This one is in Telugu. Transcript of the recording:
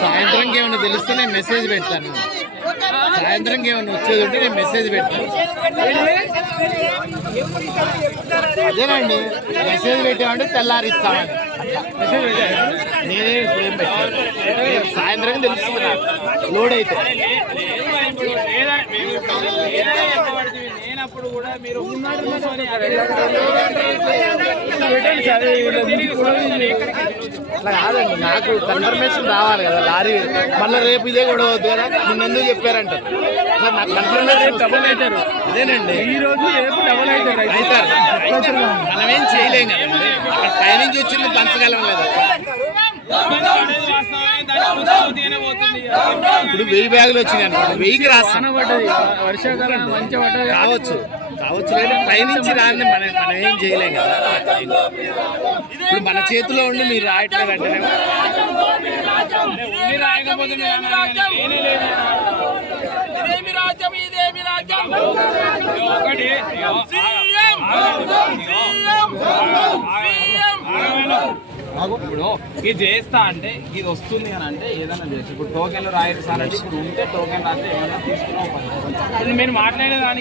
సాయంత్రంకి ఏమైనా తెలిస్తే నేను మెసేజ్ పెడతాను. సాయంత్రంకి ఏమైనా వచ్చేది ఉంటే నేను మెసేజ్ పెడతాను. అదేనండి, మెసేజ్ పెట్టామంటే తెల్లారిస్తామని. నేనే ఇప్పుడు ఏం పెట్టాను, సాయంత్రం తెలుస్తున్నా లోడ్ అయితే. లేనప్పుడు కూడా మీరు అట్లా కాదండి, నాకు కన్ఫర్మేషన్ రావాలి కదా. లారీ మళ్ళీ రేపు ఇదే కూడా వద్దు కదా, నిన్న ఎందుకు చెప్పారంటారు. అట్లా నాకు కన్ఫర్మేషన్ డబుల్ అవుతారు. అదేనండి, ఈ రోజు రేపు డబుల్ అవుతారు. మనమేం చేయలేం కదండి, అక్కడ పైనుంచి వచ్చింది పంచగలం లేదా. ఇప్పుడు 1000 బ్యాగులు వచ్చినాయి అనుకోండి, 1000కి రాస్తాను. వర్షాకాలం మంచిగా పడ్డది కావచ్చు కానీ పైనుంచి రాని మనం ఏం చేయలేం కదా. ఇప్పుడు మన చేతిలో ఉండి మీరు రాయట్లేదు అంటే ఇప్పుడు ఇది చేస్తా అంటే ఇది వస్తుంది అని అంటే ఏదైనా చేసి ఇప్పుడు టోకెన్లు రాయరు సార్ అంటే ఇప్పుడు ఉంటే టోకెన్ రాస్తే ఏమైనా తీసుకున్నాం. మీరు మాట్లాడేదానికి